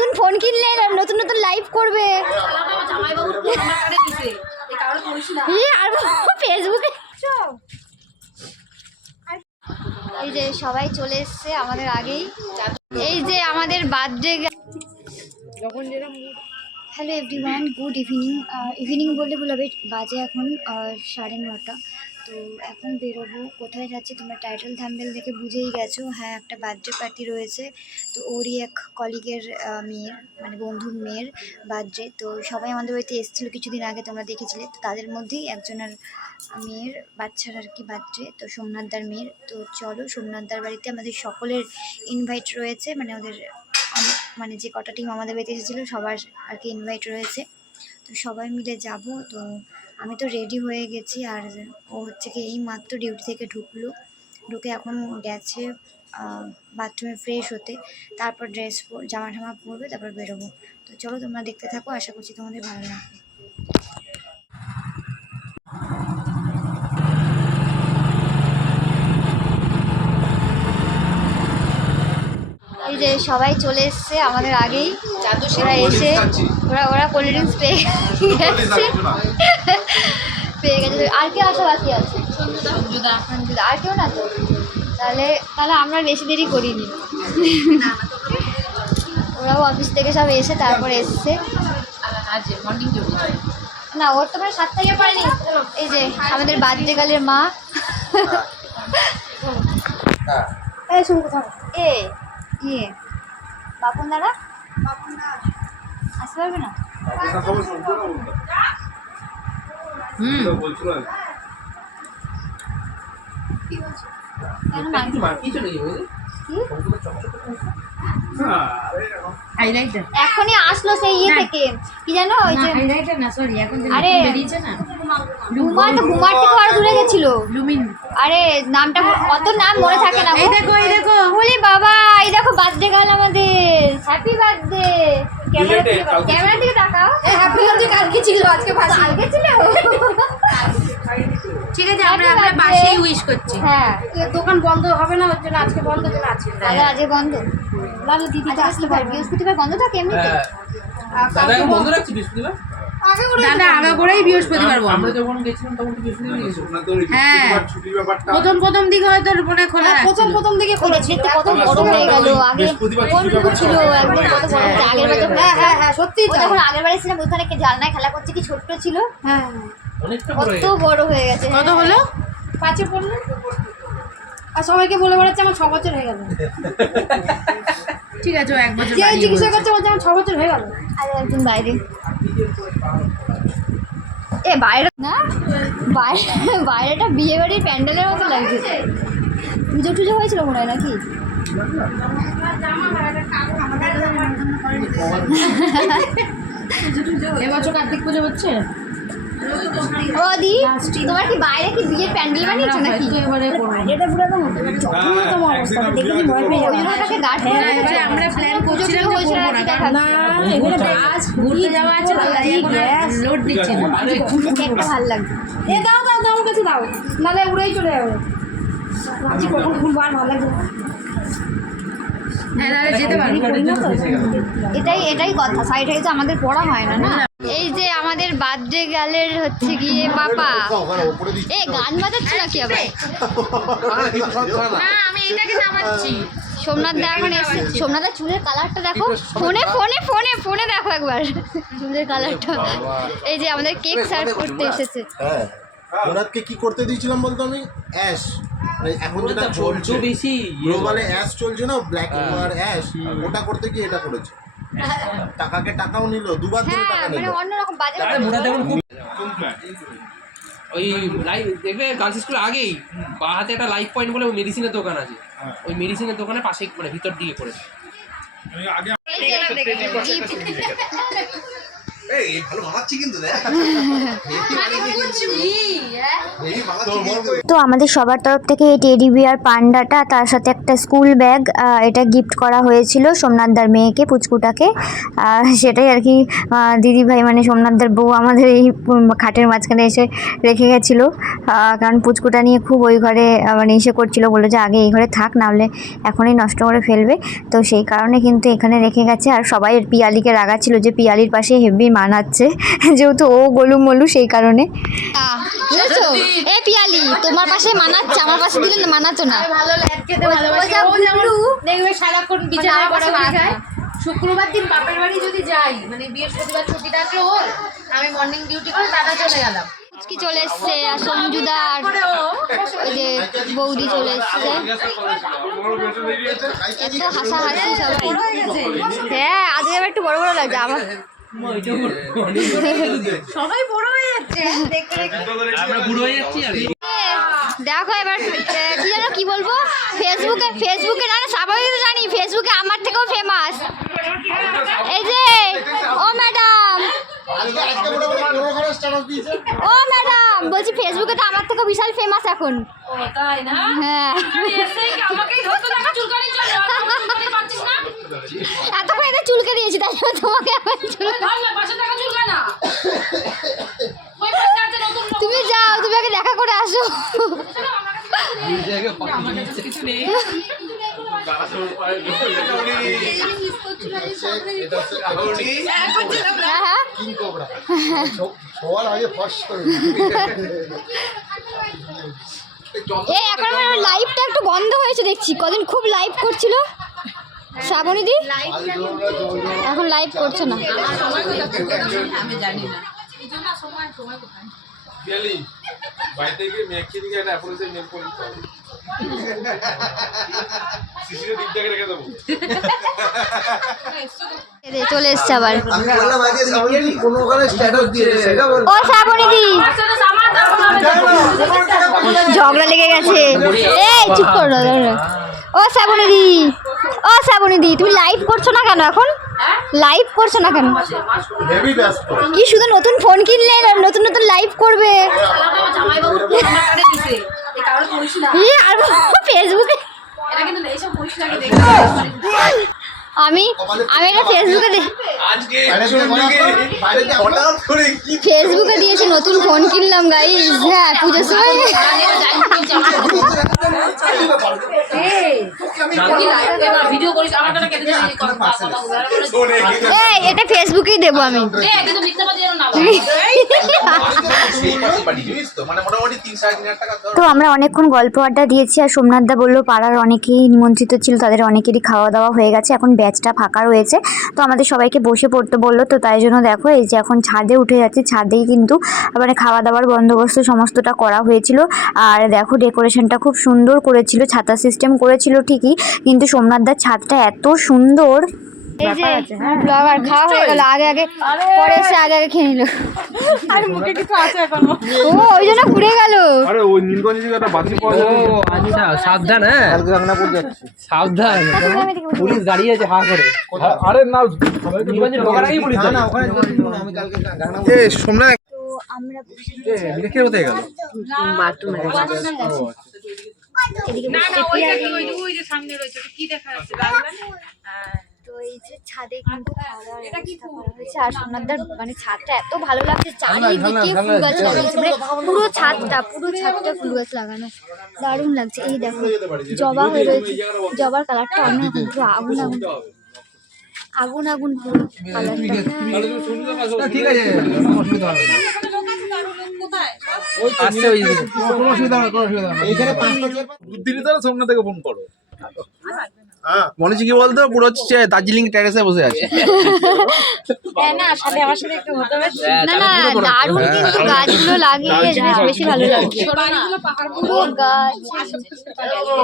নতুন ফোন কিনলে নতুন নতুন লাইভ করবে। আর ফেসবুকে এই যে সবাই চলে এসছে আমাদের আগেই। এই যে আমাদের birthday hello everyone good evening evening বললে ভুল হবে, বাজে এখন সাড়ে নটা। তো এখন বেরোবো। কোথায় যাচ্ছি তোমরা টাইটেল থাম্বেল দেখে বুঝেই গেছো। হ্যাঁ একটা বার্থডে পার্টি রয়েছে। তো ওরই এক কলিগের মেয়ের মানে বন্ধুর মেয়ের বার্থডে। তো সবাই আমাদের বাড়িতে এসেছিল কিছুদিন আগে, তোমরা দেখেছিলে। তো তাদের মধ্যেই একজনের মেয়ের বাচ্চার আর কি বার্থডে, তো সোমনাথদার মেয়ের। তো চলো, সোমনাথদার বাড়িতে আমাদের সকলের ইনভাইট রয়েছে। মানে ওদের মানে যে কটা টিম আমাদের বাড়িতে এসেছিল, সবার আর কি ইনভাইট রয়েছে। তো সবাই মিলে যাব। তো আমি তো রেডি হয়ে গেছি আর ও হচ্ছে কি এই মাত্র ডিউটি থেকে ঢুকলো। ঢুকে এখন গেছে বাথরুমে ফ্রেশ হতে। তারপর ড্রেস জামা ঠামা পরবে, তারপর বেরোবো। তো চলো তোমরা দেখতে থাকো, আশা করছি তোমাদের ভালো লাগবে। যে সবাই চলে এসছে আমাদের আগেই। ওরা এসে ওরা ওরা কোল্ড ড্রিঙ্কস পেয়ে গেছে। পেয়ে গেছে। আর কে আসা বাকি আছে? আর কেউ না তো? তাহলে তাহলে আমরা বেশি দেরি করিনি। ওরাও অফিস থেকে সব এসে তারপর এসছে। না ওর তো মানে সাত থেকে পারেনি এই যে আমাদের গালের মা। এই শুরু কোথাও। এ ইয়ে বাপন দাদা? আসতে পারবে না? হাইলাইটার। এখনই আসলো সেই ইয়ে থেকে। কি জানো ওই যে হাইলাইটার না সরি এখন যে আরে। ঘুমার তো ঘুমার থেকে আরও দূরে গেছিল। লুমিন। আরে নামটা কত নাম মনে থাকে না। এই দেখো এই দেখো। বলি বাবা এই দেখো বার্থডে গাল আমাদের। হ্যাপি বার্থডে ক্যামেরা দিকে তাকাও হ্যাপি বার্থডে কালকে ছিল আজকে কালকে ছিল? ঠিক আছে আমরা আমরা. পাশেই উইশ করছি। হ্যাঁ। দোকান বন্ধ হবে না ওর জন্য আজকে বন্ধ জন্য আছে। তাহলে আজকে বন্ধ। ভালো দিদি বৃহস্পতিবার বৃহস্পতিবার বন্ধ থাকে এমনিতে? দাদা বন্ধ রাখছি বৃহস্পতিবার? দাদা আগা করেই বৃহস্পতিবার বন্ধ। যখন গেছিলাম তখন তো বৃহস্পতিবার গেছিল। হ্যাঁ। প্রথম প্রথম দিকে হয়তো মনে খোলা প্রথম প্রথম দিকে কত বড় হয়ে গেল। আগে ছিল একদম কত বড় আগের বার যখন হ্যাঁ হ্যাঁ সত্যি যখন আগের বারে ছিলাম ওখানে কি জানলায় খেলা করছে কি ছোট্ট ছিল। হ্যাঁ। কত বড় হয়ে গেছে। কত হলো? পাঁচে পড়ল। আর সবাইকে বলে বেড়াচ্ছে আমার ছ বছর হয়ে গেল। ঠিক আছে ও এক বছর যে চিকিৎসা করছে বলছে আমার ছ বছর হয়ে গেল। আরে একজন বাইরে। এ বাইরে না? বাইরে বাইরেটা বিয়ে বাড়ির প্যান্ডেলের মতো লাগছে। পুজো টুজো হয়েছিল মনে হয় নাকি? এবছর কার্তিক পুজো হচ্ছে? ও দি তোমার কি বাইরে কি বিয়ের প্যান্ডেল বানিয়েছো নাকি এবারে এটা পুরো একদম চরম অবস্থা দেখে কি ভয় পেয়ে যাবে ওটাকে গার্ড করে হ্যাঁ, এবারে আমরা প্ল্যান করছিলাম যে করব না এখানে আজ ঘুরতে যাওয়া আছে তো তাই এখন লোড দিচ্ছি না একটা ভালো এ দাও দাও দাও আমার কাছে দাও নাহলে উড়েই চলে যাবে কখন আর ভালো লাগবে না। হ্যাঁ দাদা যেতে পারব এটাই এটাই কথা। সাইড হয়ে তো আমাদের পড়া হয় না না? এই যে আমাদের বার্থডে গালের হচ্ছে গিয়ে পাপা। এ গান বাজাচ্ছ নাকি আবার? না আমি এটাকে নামাচ্ছি। সোমনাথ দা এখন এসে সোমনাথ দা চুলের কালারটা দেখো। ফোনে ফোনে ফোনে ফোনে দেখো একবার। চুলের কালারটা। এই যে আমাদের কেক সার্ভ করতে এসেছে। হ্যাঁ ওনাকে কি করতে দিয়েছিলাম বলতো আমি? অ্যাশ। মানে এখন যেটা চলছো চলছে বেশি গ্লোবালে অ্যাশ চলছে না ব্ল্যাক আর অ্যাশ ওটা করতে গিয়ে এটা করেছে। টাকাকে টাকাও নিল দুবার ধরে হ্যাঁ টাকা মানে নিল অন্যরকম বাজে আরে মোটা দেখুন খুব ওই লাইভ দেখবে গার্লস স্কুল আগেই বা হাতে একটা লাইফ পয়েন্ট বলে মেডিসিনের দোকান আছে। ওই মেডিসিনের দোকানের পাশে মানে ভিতর দিয়ে করেছে gift। তো আমাদের সবার তরফ থেকে এই টেডি বিয়ার পান্ডাটা তার সাথে একটা স্কুল ব্যাগ এটা গিফট করা হয়েছিল সোমনাথদার মেয়েকে পুচকুটাকে। সেটাই আর কি আহ, দিদিভাই মানে সোমনাথদার বউ আমাদের এই খাটের মাঝখানে এসে রেখে গেছিল। কারণ পুচকুটা নিয়ে খুব ওই ঘরে মানে এসে করছিল বলল যে আগে এই ঘরে থাক নাহলে এখনই নষ্ট করে ফেলবে। তো সেই কারণে কিন্তু এখানে রেখে গেছে। আর সবাই পিয়ালিকে রাগাচ্ছিল যে পিয়ালির পাশে হেভি মানাচ্ছে যেহেতু ও গোলু মোলু সেই কারণে। বুঝেছ এ পিয়ালি তোমার পাশে মানাচ্ছে আমার পাশে দিলে মানাতো না ভালো দেখবে সারাক্ষণ খায় শুক্রবার দিন বাপের বাড়ি যদি যাই মানে বৃহস্পতিবার ছুটি থাকলে ওর আমি মর্নিং ডিউটি করে টাটা চলে গেলাম কি চলে এসছে আর সঞ্জুদা আর ওই যে বৌদি চলে এসছে। এত হাসাহাসি সবাই। হ্যাঁ আজকে একটু বড় বড় লাগছে আমার সবাই বড় হয়ে যাচ্ছে দেখতে আমরা বুড়ো হয়ে যাচ্ছি দেখো এবার কি জানো কি বলব? ফেসবুকে ফেসবুকে না স্বাভাবিক তো জানি ফেসবুকে আমার থেকেও ফেমাস এই যে ও ম্যাডাম ও ম্যাডাম বলছি ফেসবুকে তো আমার থেকেও বিশাল ফেমাস এখন। হ্যাঁ। এতক্ষণ এটা চুলকে দিয়েছি তাই জন্য তোমাকে তুমি যাও তুমি আগে দেখা করে আসো। কিছু নেই। হ্যাঁ হ্যাঁ। King cobra. সবার আগে ফার্স্ট করে এই এখন আমার লাইভটা একটু বন্ধ হয়েছে দেখছি। কদিন খুব লাইভ করছিল। শ্রাবণী দি? এখন লাইভ করছে না। আমি জানি না গেলি বাড়ি মেয়েকে দিকে একটা অ্যাপ্রোচে মেল করে দিতে হবে। সিসির দিক রেখে দেবো। চলে এসছে আবার। আমি বললাম আগে কোনো ঘরে স্ট্যাটাস দিয়েছে সেটা বল। ও শ্রাবণী দি। ঝগড়া লেগে গেছে। এই চুপ করো ও শ্রাবণী দি ও শ্রাবণী দি। তুমি লাইভ করছ না কেন এখন? লাইভ করছ না কেন? কি শুধু নতুন ফোন কিনলে নতুন নতুন লাইভ করবে? আর ফেসবুকে আমি আমি এটা ফেসবুকে ফেসবুকে দিয়েছি নতুন ফোন কিনলাম গাইস হ্যাঁ পুজোর সময়। এই এটা ফেসবুকেই দেবো আমি। তো মানে আমরা অনেকক্ষণ গল্প আড্ডা দিয়েছি আর সোমনাথদা বলল পাড়ার অনেকেই নিমন্ত্রিত ছিল তাদের অনেকেরই খাওয়া দাওয়া হয়ে গেছে এখন ব্যাচটা ফাঁকা রয়েছে। তো আমাদের সবাইকে বসে পড়তে বলল তো তাই জন্য দেখো এই যে এখন ছাদে উঠে যাচ্ছে ছাদেই কিন্তু মানে খাওয়া দাওয়ার বন্দোবস্ত সমস্তটা করা হয়েছিল। আর দেখো ডেকোরেশনটা খুব সুন্দর করেছিল ছাতা সিস্টেম করেছিল ঠিকই কিন্তু সোমনাথদার ছাদটা এত সুন্দর। এই যে ব্লগার খাওয়া হয়ে গেল আগে আগে পরে এসে আগে আগে খেয়ে নিল। আর মুখে কিছু আছে এখনও। ও ওই জন্য ঘুরে গেল। আরে ওই নীলগঞ্জ থেকে একটা বাতিল পাওয়া ও আচ্ছা সাবধান হ্যাঁ। সাবধান। পুলিশ দাঁড়িয়ে আছে হা করে। আরে না নীলগঞ্জে ঢোকার আগেই পুলিশ দাঁড়িয়ে। এ সোমনাথ। আমরা কোথায় গেল? না না ওই যে ওই যে- সামনে রয়েছে কি দেখা যাচ্ছে? লাল লাল? হ্যাঁ। তো এই যে ছাদে কিন্তু হয়েছে। আর সোনারদার মানে ছাদটা এত ভালো লাগছে চারিদিকে ফুল গাছ লাগানো মানে পুরো ছাদটা পুরো ছাদটা ফুল গাছ লাগানো। দারুণ লাগছে। এই দেখো জবা হয়ে রয়েছে। জবার কালারটা অন্যরকম পুরো আগুন আগুন। আগুন আগুন পুরো কালারটা ঠিক আছে আসছে ওই কোনো অসুবিধা হবে কোনো অসুবিধা হবে এইখানে পাঁচটা চেয়ার বুদ্ধিনি তারা সোমনাথ থেকে ফোন করো। হ্যাঁ। মনে হচ্ছে কি বলতো? পুরো হচ্ছে দার্জিলিং টেরেসে বসে আছে। না সাথে আমার সাথে একটু হতে হবে। না না দারুণ কিন্তু গাছগুলো লাগিয়ে বেশি ভালো লাগছে। পুরো গাছ।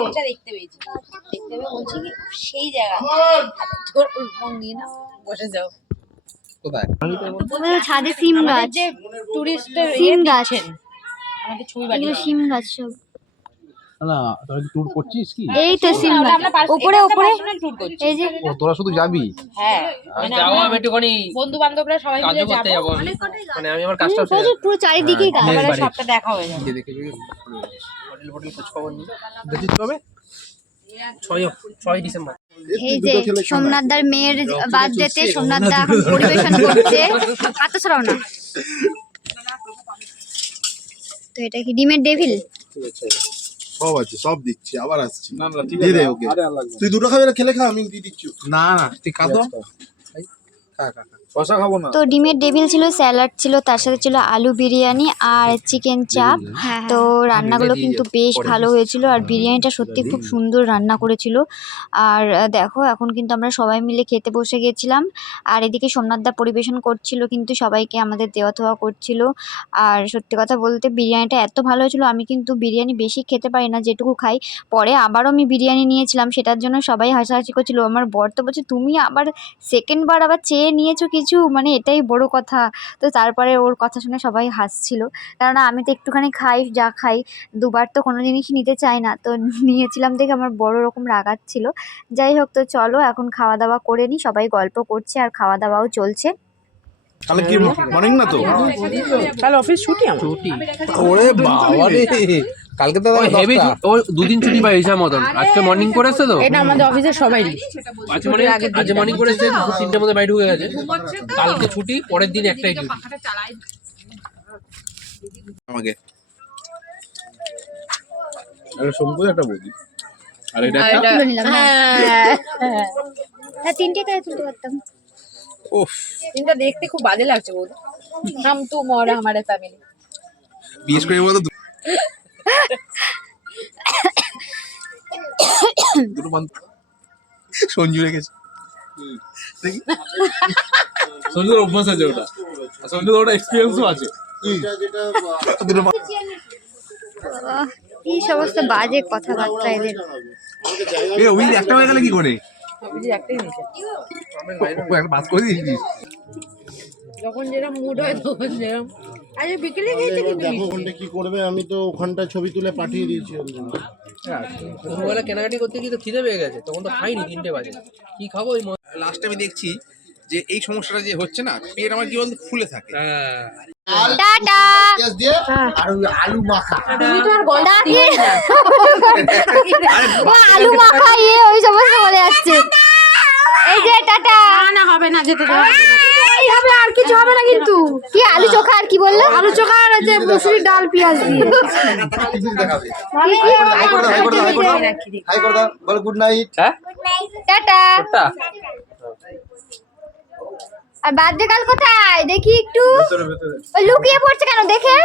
এটা দেখতে পেয়েছি। দেখতে পেয়ে বলছি কি সেই জায়গা। তোর মন নিয়ে না বসে যাও। কোথায়? ছাদে সিম গাছ। টুরিস্টের সিম গাছ। আমাদের ছবি এগুলো সিম গাছ সব। না তোরা কি ট্যুর করছিস কি? এই তো সিনেমা উপরে উপরে এই যে ও তোরা শুধু যাবি? হ্যাঁ যাব আমি একটুখানি বন্ধু বান্ধবরা সবাই মিলে যাব। যাব মানে আমি আমার কাজটা পুরো পুরো চারিদিকেই গাছ হ্যাঁ, সবটা দেখা হয়ে যাবে। দেখে হোটেল হোটেল খোঁজ খবর নিই। দেখছিস কবে? ছয় ছয় ডিসেম্বর। এই যে সোমনাথদার মেয়ের বার্থডেতে সোমনাথদা এখন পরিবেশন করছে। হাত না। তো এটা কি ডিমের ডেভিল সব আছে সব দিচ্ছি আবার আসছি। না না ঠিক আছে ওকে। তুই দুটো খাবি না খেলে খা আমি দিয়ে দিচ্ছি। না না তুই কাঁদো শশা খাব না? তো ডিমের ডেভিল ছিল স্যালাড ছিল তার সাথে ছিল আলু বিরিয়ানি আর চিকেন চাপ তো রান্নাগুলো কিন্তু বেশ ভালো হয়েছিল আর বিরিয়ানিটা সত্যি খুব সুন্দর রান্না করেছিল। আর দেখো এখন কিন্তু আমরা সবাই মিলে খেতে বসে গেছিলাম। আর এদিকে সোমনাথদা পরিবেশন করছিল কিন্তু সবাইকে আমাদের দেওয়া থাওয়া করছিল। আর সত্যি কথা বলতে বিরিয়ানিটা এত ভালো হয়েছিল আমি কিন্তু বিরিয়ানি বেশি খেতে পারি না যেটুকু খাই। পরে আবারও আমি বিরিয়ানি নিয়েছিলাম সেটার জন্য সবাই হাসাহাসি করছিল। আমার বর তো বলছে তুমি আবার সেকেন্ডবার আবার চেয়ে নিয়েছো কিছু মানে এটাই বড় কথা। তো তারপরে ওর কথা শুনে সবাই হাসছিল। কেননা আমি তো একটুখানি খাই যা খাই দুবার তো কোনো জিনিসই নিতে চাই না। তো নিয়েছিলাম দেখে আমার বড় রকম রাগাচ্ছিল। যাই হোক তো চলো এখন খাওয়া দাওয়া করে নিই। সবাই গল্প করছে আর খাওয়া দাওয়াও চলছে। তাহলে কি মর্নিং না তো? তাহলে অফিস ছুটি আমার। ছুটি ওরে বাবা রে কালকে তো হেভি ও দুদিন ছুটি পাই হিসাব মতন। আজকে মর্নিং করেছে তো? এটা আমাদের অফিসের সবাইরই আজকে মানে আজ মর্নিং করেছে তিনটের মধ্যে বাইরে ঢুকে গেছে। কালকে ছুটি পরের দিন একটাই ডিউটি আমাকে। একটা শম্ভু একটা বৌদি। আর এটা একটা হ্যাঁ। হ্যাঁ। তিনটে করে তুলতে পারতাম। ওফ কিন্তু দেখতে খুব বাজে লাগছে বৌদি। হাম তু মরা আমারে ফ্যামিলি। বিশেষ করে বলতো দু- দুটো পান সঞ্জু রেখেছে। সঞ্জুর অভ্যাস আছে ওটা। সঞ্জুর ওটা এক্সপিরিয়েন্সও আছে। কি সমস্ত বাজে কথাবার্তা এদের। এ অভিজিৎ একটা হয়ে গেলে কি করে? যখন যেরকম মুড হয় তখন যেরকম আজ বিকেলে গিয়েছে কিন্তু দেখো ওখানটা কি করবে আমি তো ওখানটা ছবি তুলে পাঠিয়ে দিয়েছি ওর জন্য। কেনাকাটি করতে গিয়ে তো খিদে পেয়ে গেছে তখন তো খাইনি তিনটে বাজে। কি খাব ওই লাস্টে আমি দেখছি যে এই সমস্যাটা যে হচ্ছে না পেট আমার কি বলতো ফুলে থাকে। হ্যাঁ। টাটা। আর ওই আলু মাখা। তুমি তো আর গল্প দিই আলু মাখা ইয়ে ওই সমস্ত বলে যাচ্ছে। এই যে টাটা। না না হবে না যেতে দাও। হবে আর কিছু হবে না কিন্তু। কি আলু চোখা আর কি বললে? আলু চোখা আর যে মুসুরি ডাল পেঁয়াজ দিয়ে। দেখাবে কি কি? হাই করে দাও হাই করে দাও হাই করে দাও হাই করে দাও বল গুড নাইট হ্যাঁ? টাটা। আর বার্থডে কাল কোথায়? দেখি একটু। লুকিয়ে পড়ছে কেন? দেখে।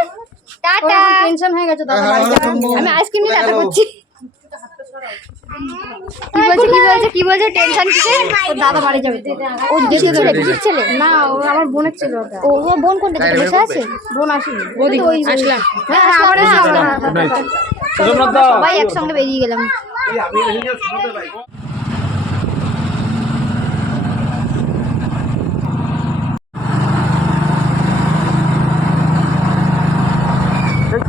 টাটা। টেনশন হয়ে গেছে আমি আইসক্রিম নিয়ে টাটা করছি। কি বলছে কি বলছে কি বলছে? টেনশন কিসে দাদা বাড়ি যাবে ও ছেলে ছেলে? না ও আমার বোনের ছেলে ওটা। ও ও বোন কোনটা ছিল? বসে আছে? বোন আসেনি। বৌদি আসলাম। হ্যাঁ আসলাম। সবাই একসঙ্গে বেরিয়ে গেলাম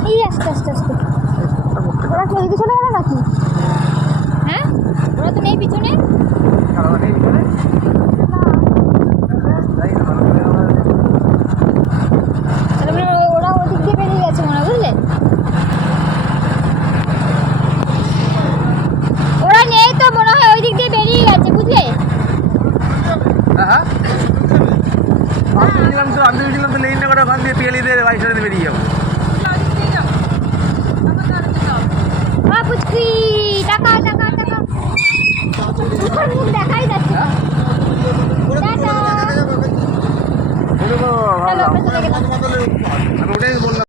এই আস্তে আস্তে আস্তে ওরা কি ওইদিকে চলে গেল নাকি হ্যাঁ ওরা তো নেই পিছনে তাহলে মানে ওরা ওদিক দিয়ে বেরিয়ে গেছে মনে হয়, বুঝলে ওরা নেই তো মনে হয় ওই দিক দিয়ে বেরিয়ে গেছে বুঝলে হ্যাঁ আমি ভেবেছিলাম তো আমি ভেবেছিলাম তো লেন করে ওখান দিয়ে পিএলিদের